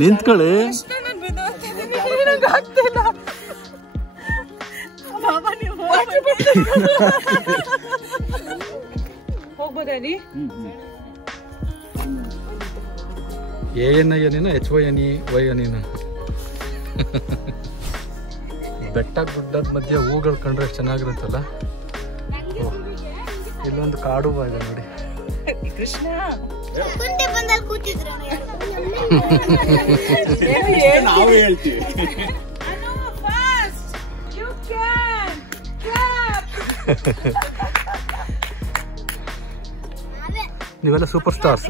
ನಿಂತ್ಕೊಳ್ಳಿ. ಹೋಗ್ಬೋದೇನಿ? ಏನೇನ HYNE ಬೆಟ್ಟ ಗುಡ್ಡದ ಮಧ್ಯೆ ಹೂಗಳು ಕಂಡ್ರೆ ಎಷ್ಟು ಚೆನ್ನಾಗಿರುತ್ತಲ್ಲ. ಇಲ್ಲೊಂದು ಕಾಡು ಇದೆ ನೋಡಿ. ಕೃಷ್ಣ ನಾವು ಹೇಳ್ತೀವಿ. ನೀವೆಲ್ಲ super stars.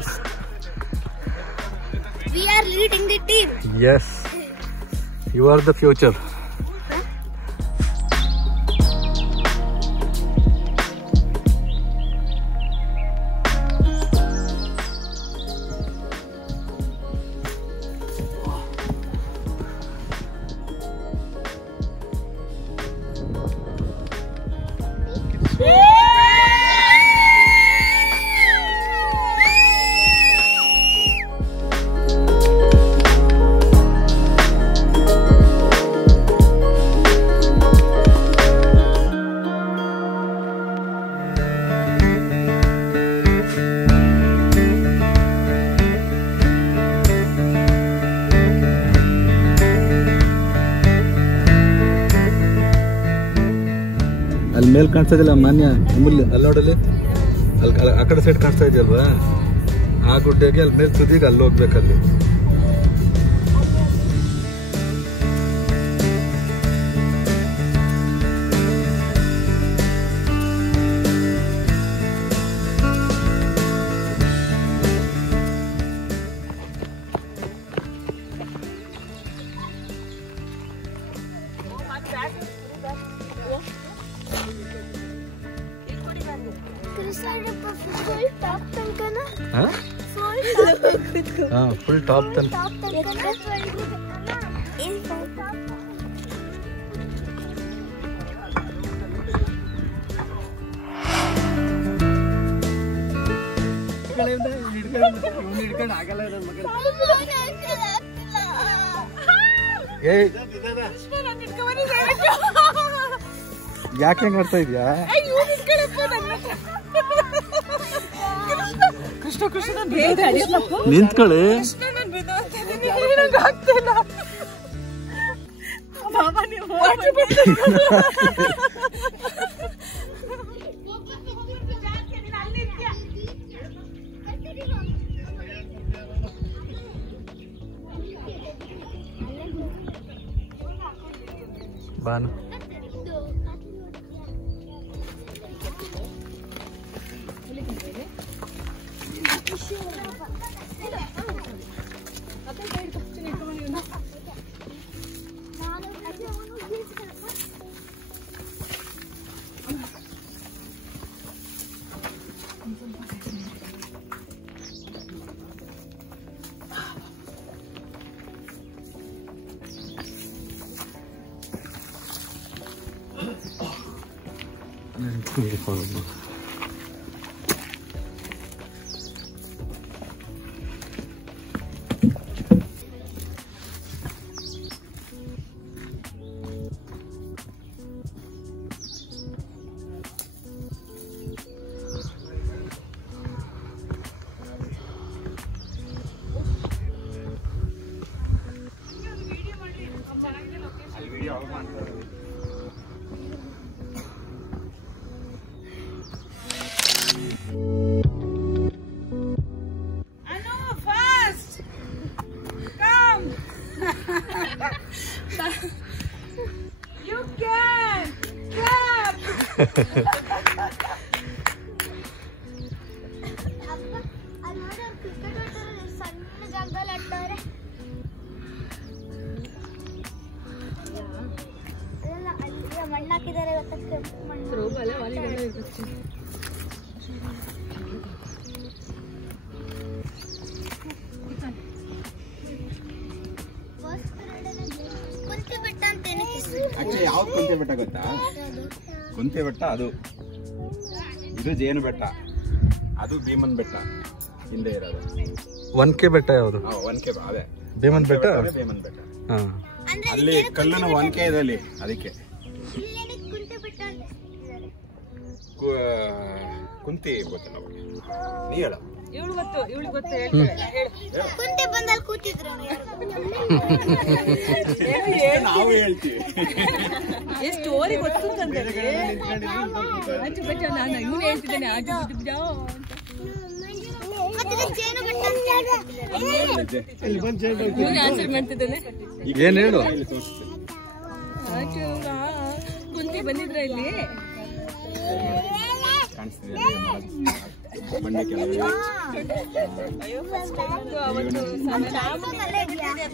We are leading the team. Yes, you are the future. ಅಲ್ಲಿ ಮೇಲೆ ಕಾಣಿಸ್ತಾ ಇದೆಯಲ್ಲ ಮಾನ್ಯ ಅಮೂಲ್ಯ, ಅಲ್ಲಿ ನೋಡಲಿ, ಅಲ್ಲಿ ಆ ಕಡೆ ಸೈಡ್ ಕಾಣಿಸ್ತಾ ಇದೆಯಲ್ವಾ, ಆ ಗುಡ್ಡೆಗೆ ಅಲ್ಲಿ ಮೇಲೆ ತುದಿಗೆ ಅಲ್ಲಿ ಹೋಗ್ಬೇಕಲ್ಲಿ. ಫುಲ್ ಟಾಪ್ ತನಕ. ಯಾಕೆ ಮಾಡ್ತಾ ಇದ್ಯಾ? ನಿಂತ್ಕೊಳ್ಳಿ. ಬಾನು ಯಾವ್ದು ಕುಂತೆ ಬೆಟ್ಟ ಗೊತ್ತಾ? ಕುಂತೆ ಬೆಟ್ಟ ಅದು, ಇದು ಜೇನು ಬೆಟ್ಟ, ಅದು ಭೀಮನ್ ಬೆಟ್ಟ. ಹಿಂದೆ ಇರೋದು 1K ಬೆಟ್ಟ ಯಾವುದು? 1K ಅದೇ ಬೇಮನ್ ಬೆಟ್ಟ. ಬೇಮನ್ ಬೆಟ್ಟ. ಹಾ, ಅಲ್ಲಿ ಕಲ್ಲುನ 1K ಇದೆ ಅಲ್ಲಿ. ಅದಕ್ಕೆ ಕುಂತಿ ಗೊತ್ತಿಲ್ಲ ನೀ ಹೇಳ. ಇವಳು ಗೊತ್ತು ಹೇಳ್ತಾಳೆ. ಕುಂಟೆ ಬಂದಲ್ಲಿ ಕೂತಿದ್ರು ನಾವು ಹೇಳ್ತೀವಿ. ಎಷ್ಟು ಸ್ಟೋರಿ ಗೊತ್ತು ಅಂತಂದ್ರೆ ಆಚು ಬೆಟ್ಟ ನಾನು ಇವನು ಹೇಳ್ತಿದ್ದೇನೆ ಆಚು ಬಿಟ್ಟು ಇವನು ಆನ್ಸರ್ ಮಾಡ್ತಿದ್ದಾನೆ. ಏನ್ ಹೇಳು? ಆಚು ಕುಂತಿ ಬಂದಿದ್ರ ಇಲ್ಲಿ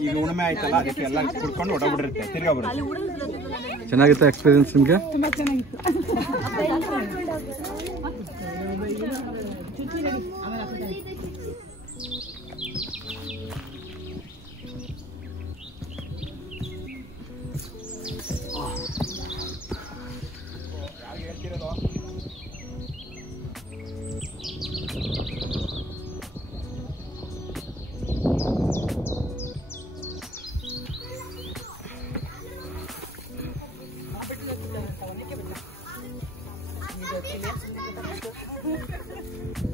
ಈಗ ಉಣ್ಮೆ ಆಯ್ತಲ್ಲ, ಅದಕ್ಕೆ ಎಲ್ಲ ಕುಡ್ಕೊಂಡು ಹೊಡಬಿಟ್ಟಿರುತ್ತೆ, ತಿರ್ಗಾ ಬರುತ್ತೆ. ಚೆನ್ನಾಗಿತ್ತ ಎಕ್ಸ್ಪೀರಿಯನ್ಸ್ ನಿಮ್ಗೆ? ತುಂಬಾ ಚೆನ್ನಾಗಿತ್ತು.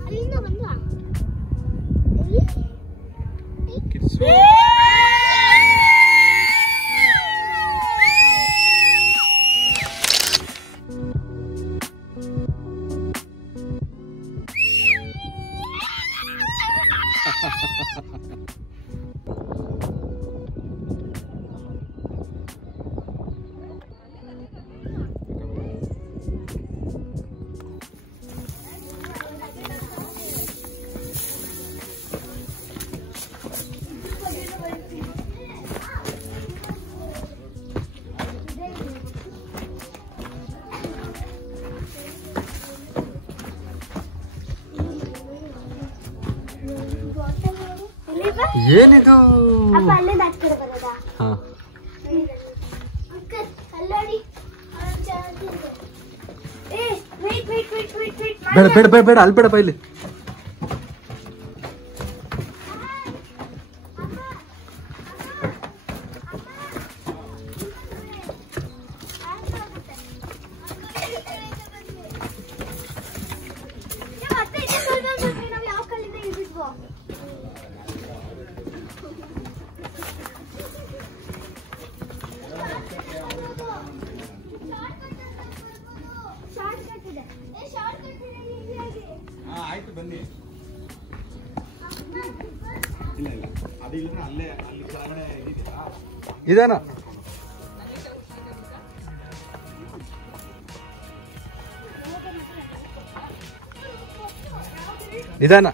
ಅಲ್ಲಿಂದ ಬಂದ್ವಾ? ಏನಿದು? ಹಾ, ಬೇಡ ಬೇಡ ಬೇಡ ಬೇಡ, ಅಲ್ಲಿ ಬೇಡ, ಇಲ್ಲಿ. ಆಯ್ತು ಬನ್ನಿ. ಇಲ್ಲ ಇಲ್ಲ, ಅದಿಲ್ಲ, ಅಲ್ಲೇ ಅಲ್ಲಿ ಕೆಳಗಡೆ ಇದೆಯಾ ಇದೇನ? ನಿಧಾನ.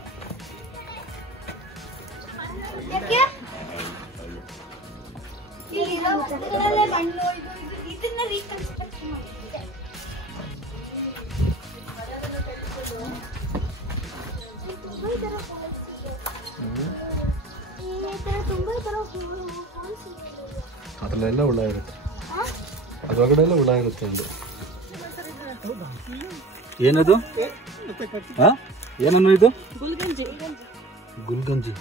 ಅದರಲ್ಲೆಲ್ಲ ಹುಳ ಇರುತ್ತೆ, ಅದ್ರೊಳಗಡೆ ಎಲ್ಲ ಹುಳ ಇರುತ್ತೆ. ಒಂದು ಏನದು? ಏನನ್ನು ಇದು? ಗುಲ್ಗಂಜಿ.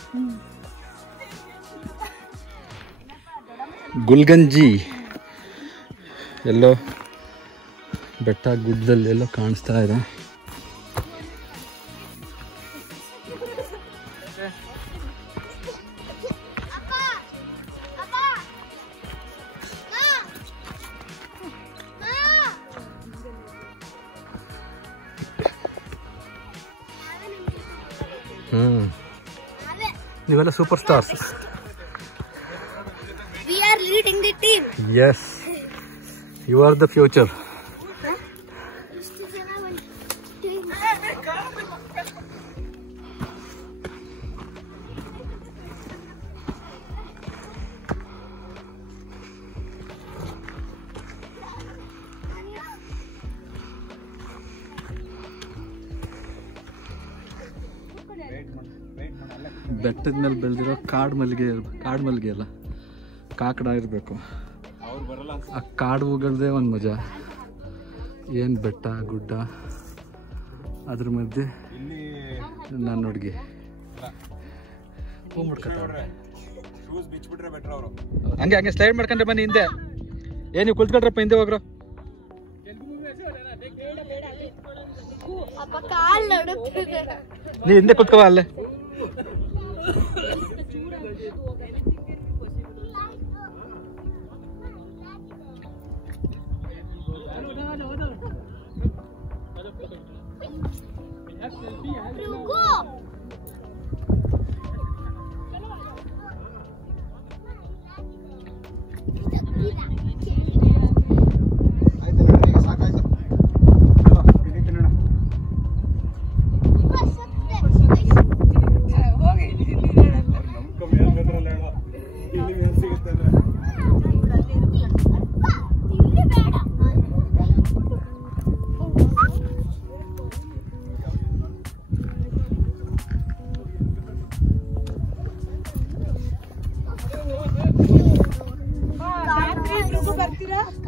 ಗುಲ್ಗಂಜಿ ಎಲ್ಲೋ ಬೆಟ್ಟ ಗುಡ್ಡದಲ್ಲಿ ಎಲ್ಲೋ ಕಾಣಿಸ್ತಾ ಇದೆ. ನೀವೆಲ್ಲ super stars. We are leading the team. Yes, you are the future. ಬೆಟ್ಟದ ಮೇಲೆ ಬೆಳೆದಿರೋ ಕಾಡು ಮಲ್ಲಿಗೆ ಅಲ್ಲ, ಕಾಕಡ ಇರಬೇಕು. ಆ ಕಾಡು ಹೂಗಳದೇ ಒಂದು ಮಜಾ. ಏನು ಬೆಟ್ಟ ಗುಡ್ಡ, ಅದ್ರ ಮಧ್ಯೆ ನನ್ನ ಹುಡುಗಿ. ಹೂ ಮುಡ್ಕೊತಾವ್ರೆ. ಶೂಸ್ ಬಿಚ್ಬಿಟ್ರೆ ಬೆಟರ್ ಅವರು. ಹಂಗೆ ಹಂಗೆ ಸ್ಲೈಡ್ ಮಾಡ್ಕೊಂಡ್ರೆ ಬನ್ನಿ ಹಿಂದೆ. ನೀವು ಕುಳ್ತ್ಕೊಳ್ರಪ್ಪ ಹಿಂದೆ ಹೋಗ್ರು. ನೀ ಹಿಂದೆ ಕುತ್ಕೋ ಅಲ್ಲೇ.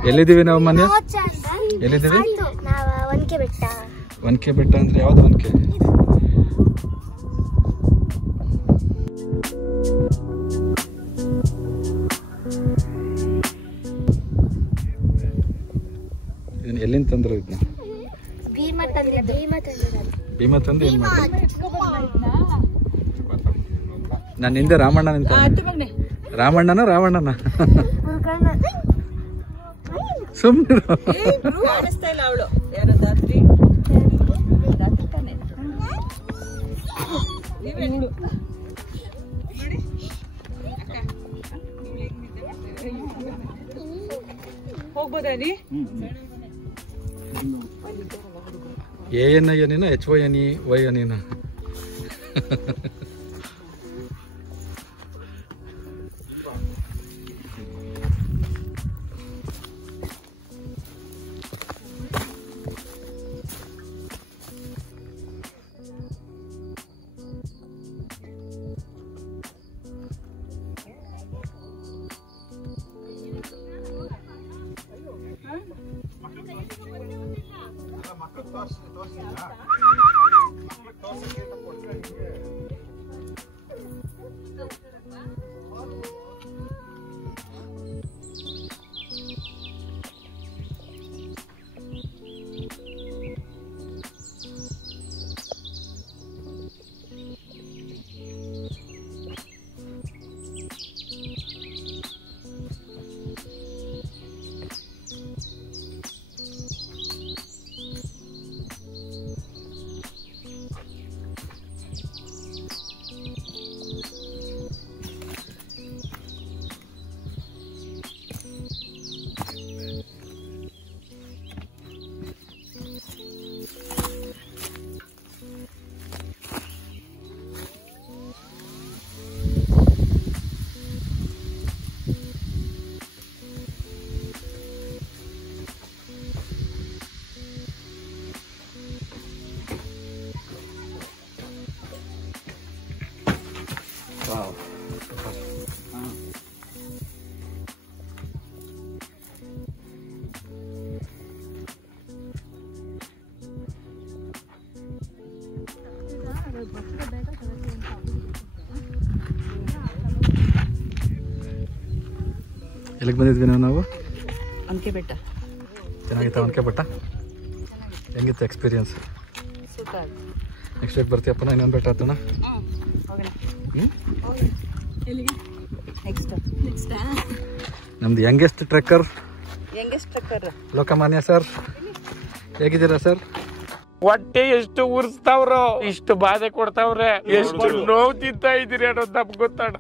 ಎಲ್ಲಿದ್ದೀವಿ ನಾವು ಮನೆ? ಎಲ್ಲಿದ್ದೀವಿ? ಒನಕೆ ಬೆಟ್ಟ ಅಂದ್ರೆ ಯಾವ್ದು ಒನಕೆ? ಎಲ್ಲಿಂದ ತಂದ್ರು ಇದನ್ನ? ಭೀಮಾ ತಂದು ಏನ್ ಮಾಡಿ? ನಾನು ಹಿಂದೆ ರಾಮಣ್ಣ ನಿಂತ. ರಾಮಣ್ಣನ ರಾವಣ್ಣನ? ಸುಮ್ಮನೆ ಕಾಣಿಸ್ತಾ ಇಲ್ಲ ಅವಳು. ಯಾರು ದಾತ್ರಿ? ಹೋಗ್ಬೋದಾ ನೀ? AN ನೀನ HYN Y ನೀನ? ಎಲ್ಲಿಗೆ ಬಂದಿದ್ವಿ ನಾವು? ಒನಕೆ ಬೆಟ್ಟ. ಚೆನ್ನಾಗಿತ್ತು ಒನಕೆ ಬೆಟ್ಟ? ಹೆಂಗಿತ್ತು ಎಕ್ಸ್ಪೀರಿಯನ್ಸ್? ಸೂಪರ್. ನೆಕ್ಸ್ಟ್ ವೀಕ್ ಬರ್ತೀಯಪ್ಪನ? ಇನ್ನೊಂದು ಬೆಟ್ಟ ಹತ್ತೋಣ? ನಮ್ದು ಯಂಗೆಸ್ಟ್ ಟ್ರೆಕ್ಕರ್ ಲೋಕಮಾನ್ಯ ಸರ್, ಹೇಗಿದ್ದೀರಾ ಸರ್? ಹೊಟ್ಟೆ ಎಷ್ಟು ಉರ್ಸ್ತಾವ್ರೋ, ಇಷ್ಟು ಬಾಧೆ ಕೊಡ್ತಾವ್ರೆ, ಎಷ್ಟು ನೋವು ತಿಂತಾ ಇದೀರಿ ಅನ್ನೋದು ನಮ್ಗೆ ಗೊತ್ತಾಡ.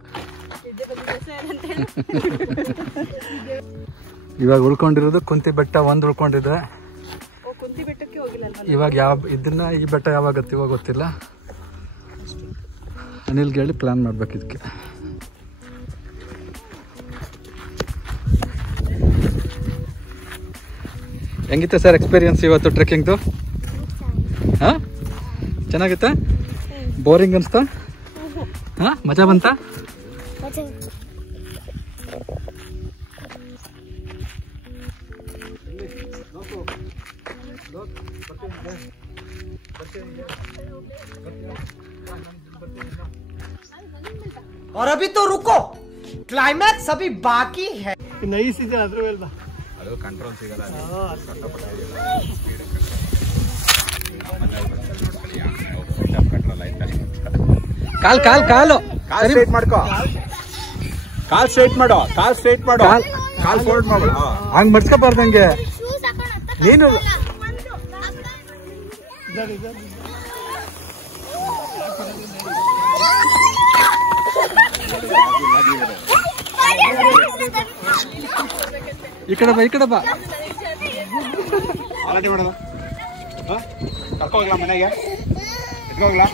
ಇವಾಗ ಉಳ್ಕೊಂಡಿರೋದು ಕುಂತಿ ಬೆಟ್ಟ ಒಂದು ಉಳ್ಕೊಂಡಿದೆ. ಇವಾಗ ಇದನ್ನ ಈ ಬೆಟ್ಟ ಯಾವಾಗ ಹತ್ತಿವೋ ಗೊತ್ತಿಲ್ಲ. ಅನಿಲ್ಗೆ ಹೇಳಿ ಪ್ಲಾನ್ ಮಾಡ್ಬೇಕು ಇದಕ್ಕೆ. ಹೆಂಗಿತ್ತು ಸರ್ ಎಕ್ಸ್ಪೀರಿಯನ್ಸ್ ಇವತ್ತು ಟ್ರೆಕ್ಕಿಂಗ್ದು? ಹಾಂ, ಚೆನ್ನಾಗಿತ್ತಾ? ಬೋರಿಂಗ್ ಅನಿಸ್ತಾ? ಹಾಂ, ಮಜಾ ಬಂತಾ? और अभी तो रुको, क्लाइमैक्स अभी बाकी है. ನೈ ಸೀಸನ್ ಅದ್ರ ಮೇಲೆ ಬಾ. ಅದು ಕಂಟ್ರೋಲ್ ಸಿಗಲ್ಲ. ಕಾಲ್ ಕಾಲ್ ಕಾಲು ಕಾಲ್ ಸ್ಟ್ರೈಟ್ ಮಾಡ್ಕೋ. ಕಾಲ್ ಸ್ಟ್ರೈಟ್ ಮಾಡು. ಕಾಲ್ ಸ್ಟ್ರೈಟ್ ಮಾಡು. ಕಾಲ್ ಫೋಲ್ಡ್ ಮಾಡು. ಹಂಗ್ ಮಡ್ಸ್ಕೊಬಾರ್ದಂಗೆ ಶೂಸ್ ಹಾಕೊಂಡು ಏನು ಈ ಕಡೆ ಬಾ ಈ ಕಡೆ ಬಾ. ಗಲಾಟೆ ಮಾಡೋದು ಕರ್ಕೊ ಹೋಗ್ಲಾ ಮನೆಗೆ, ಎತ್ಕೊ ಹೋಗ್ಲಾ?